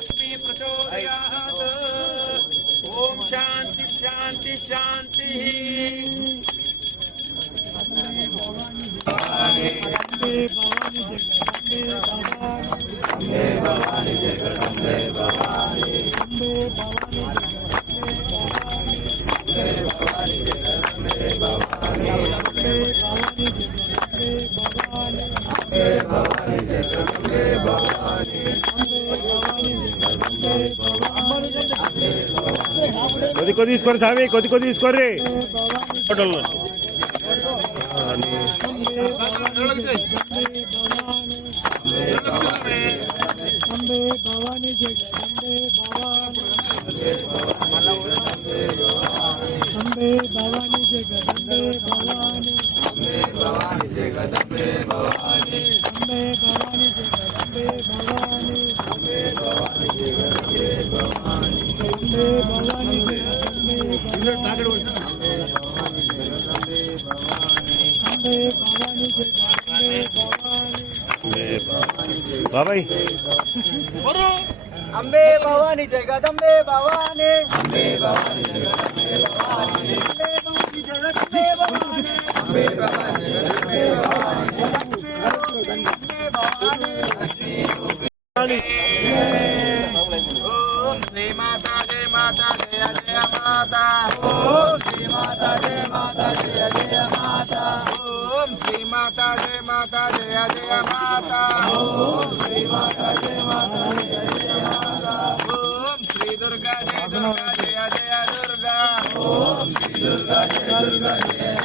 लक्ष्मी प्रचोदयात् ओम शांति शांति शांति भवानी भवानी जगदम्बे भवानी जगदम्बे भवानी भवानी जगदम्बे भवानी కొద్ది కొద్ది తీసుకోండి స్వామి కొద్ది కొద్ది తీసుకోర్రి హోటల్లో అంబే భవాని జగదంబే భవాని బాబాయ్ అంబే భవానీ జగదంబే భవానీ అంబే భవాని జయ దుర్గా జయ జయ దుర్గా ఓం శ్రీ దుర్గా జయ దుర్గా జయ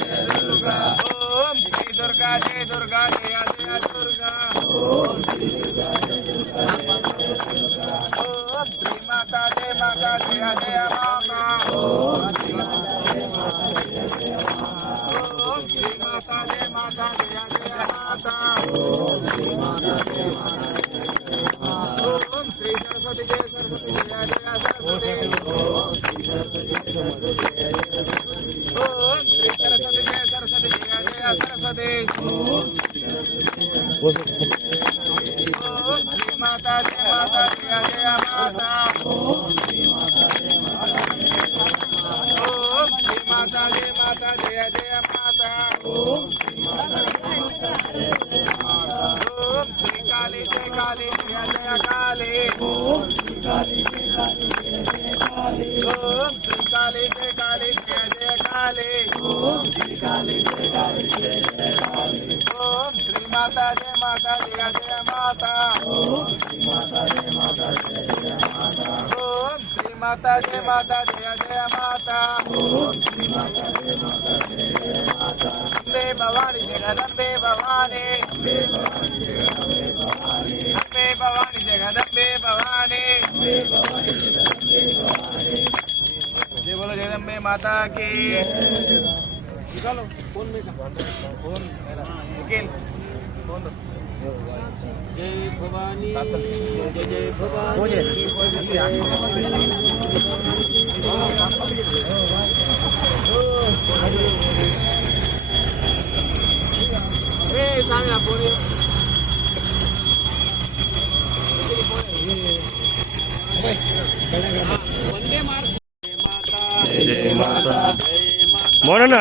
माता जय माता जय जय माता। अम्बे भवानी जगदम्बे भवानी। अम्बे भवानी जगदम्बे भवानी। जय बोलो जगदम्बे माता की। निकालो, फ़ोन में। फ़ोन जय भवानी जय जय भवानी वंदे माता जय माता बोलो ना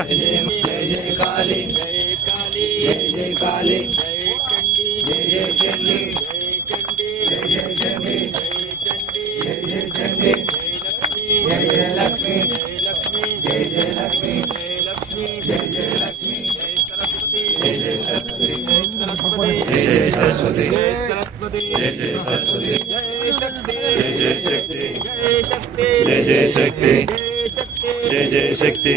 सरस्वती। जय जय सरस्वती। जय जय शक्ति। जय जय शक्ति। जय जय शक्ति।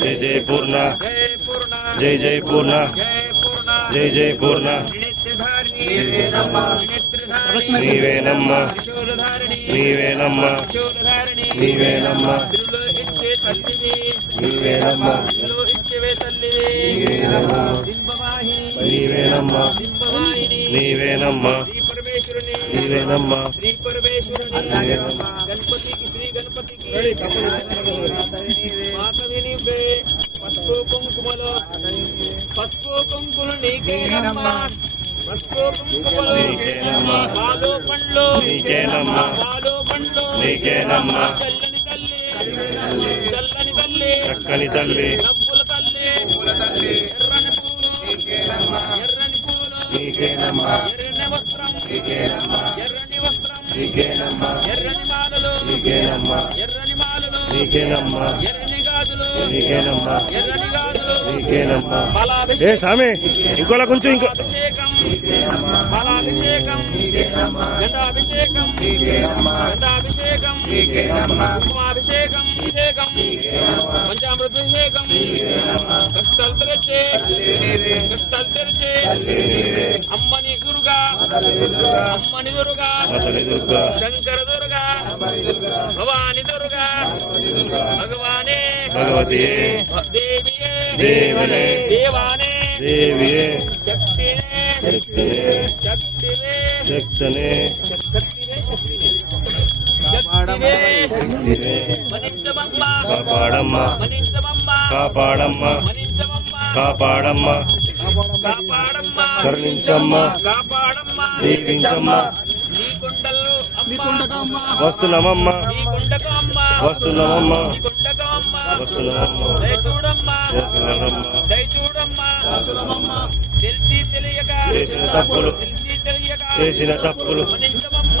जय जय पूर्णा। जय जय पूर्णा। जय जय पूर्णा। ನೀವೇ నీవేనమ్మా నీవేనమ్మా గణపతికి శ్రీ గణపతికి మాతవిని పసుపు కుంకుమలో. పసుపు కుంకులు నీకేనమ్మా చల్లని తల్లి. చక్కని తల్లి. నీకేనమ్మా నీకేనమ్మా నీకేనమ్మా ఏ సామి ఇంకోలా కొంచెం ఇంకో అభిషేకం ఫలాభిషేకం గంధాభిషేకం. గంధాభిషేకం. కుంకుమాభిషేకం కాపాడమ్మ. కాపాడమ్మ. కాపాడమ్మ. కరుణించమ్మ. దీవించమ్మ వస్తున్నామమ్మ నీ కొండకు అమ్మ. వస్తున్నామమ్మ. తెలిసి తెలియక చేసిన తప్పులు తెలిసి తెలియక చేసిన తప్పులు మనించమమ్మ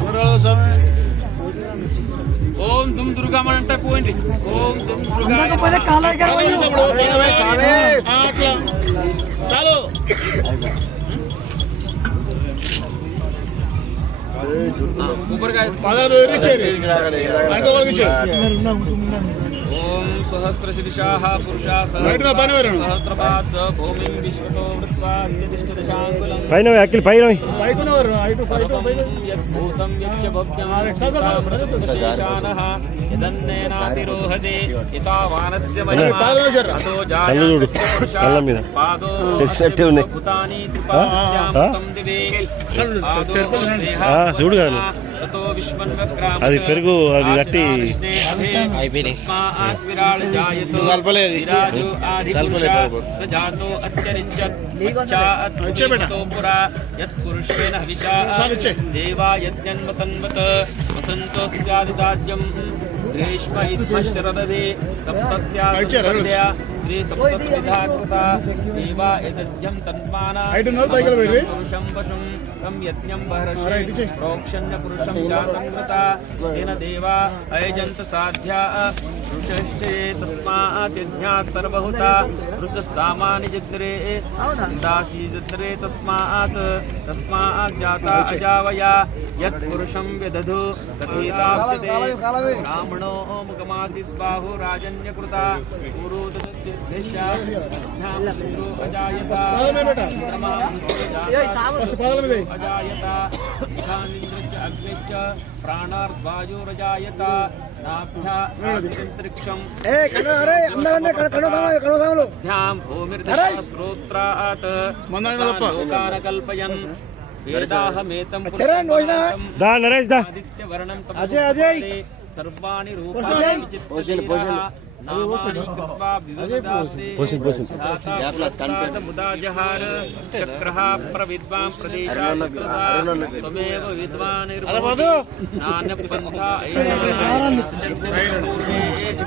ఎవరు స్వామి ఓం దుమ్ దుర్గామణి అంటే పోయింది ఓం దుమ్ చాలు పదహారు ఇచ్చేది ఇంకొకరికి ఇచ్చేది ఓం సహస్ర శిరిషాః పురుషా బయట నా పైన వేరండి. సహస్రపాస భూమిం విశ్వతో వృత్వా అత్యతిష్ఠ దశాంకులం పైన పోయి, అఖిల్ పైన పోయి. అది పెరుగు, అది కట్టి అయిపోయినాయి. విరాజు ఆదిపురుష స జాతో అత్యరించత్ వచ్చాతో పురా యత్పురుషేణ హవిషా చాలు ఇచ్చే. దేవా యజ్ఞన్వతన్వత వసంతోస్యాదిదాజ్యం గ్రీష్మ ఇద్మ శరదదే ఇచ్చారా? సప్తస్యాస్య శ్రీ సప్తస్మిధా కృత దేవా యజ్ఞం తన్మానా ఐదు तं यज्ञं बहर्षि प्रोक्षन्न पुरुषं जातं कृता तेन देवा अयजन्त साध्या। ऋषश्चे तस्मात् यज्ञाः सर्वहुता ऋचः सामानि जग्रे दासी जग्रे अजावया यत्पुरुषं व्यदधु कथितास्ते ब्राह्मणो मुखमासीत् बाहु अजायता। అగ్నిశ్చ ప్రాణార్ధ్వాయురజాయత నాభ్యాంతరిక్షం భూమిర్శ్రోత్రాత్ కల్పయన్ వేదాహమేతం ఆదిత్యవర్ణం సర్వాణి రూపాణి విచిత్ర मुदाजहार चक्रः प्रविद्वां प्रदेशान् त्वमेव विद्वानिर्भवति नान्यपन्था एव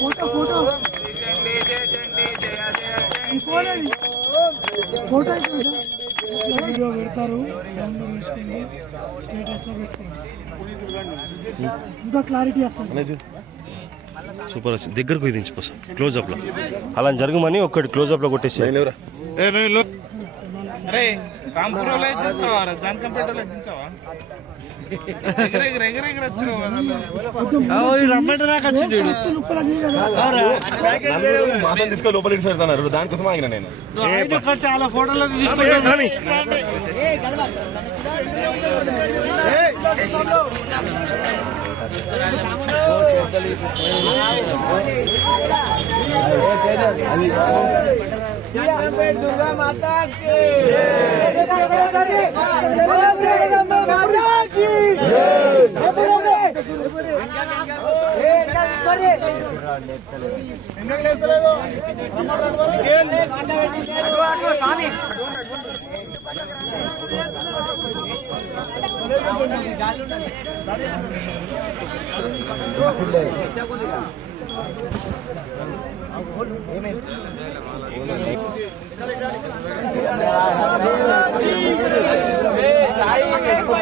ఫోటో ఫోటో. ఫోటో వీడియో పెడతారు స్టేటస్లో ఇంకా క్లారిటీ వస్తుంది. సూపర్ వచ్చింది. దగ్గరకు పోయి దించిపోసాం క్లోజ్ అప్లో. అలా జరగమని ఒక్కటి క్లోజ్ అప్లో కొట్టేసి. అరే రాంపురంలో చూస్తావా? జాన్కంపేటలో చూసావా తీసుకొని లోపలికి దానికోసం ఆగిన నేను అలా ఫోటోలో దుర్గా మాతా ఏమైంది?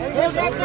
ఇంకా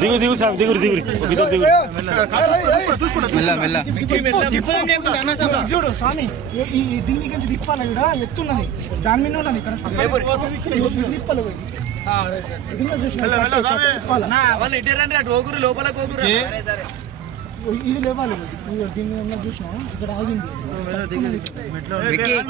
దిగురు దిగురు ఒక ఇద్దరు దిగురు. చూడు స్వామి ఈ ఈ దీని నుంచి తిప్పాలి కూడా ఎత్తున్నది. దాని మీద ఉన్నది తిప్పాలి? వాళ్ళు ఇద్దరండి అటు ఓగురు లోపల ఇది లేవాలి ఇది. ఇదిగో దీని మీద ఉన్నది చూసినా ఇక్కడ ఆగింది.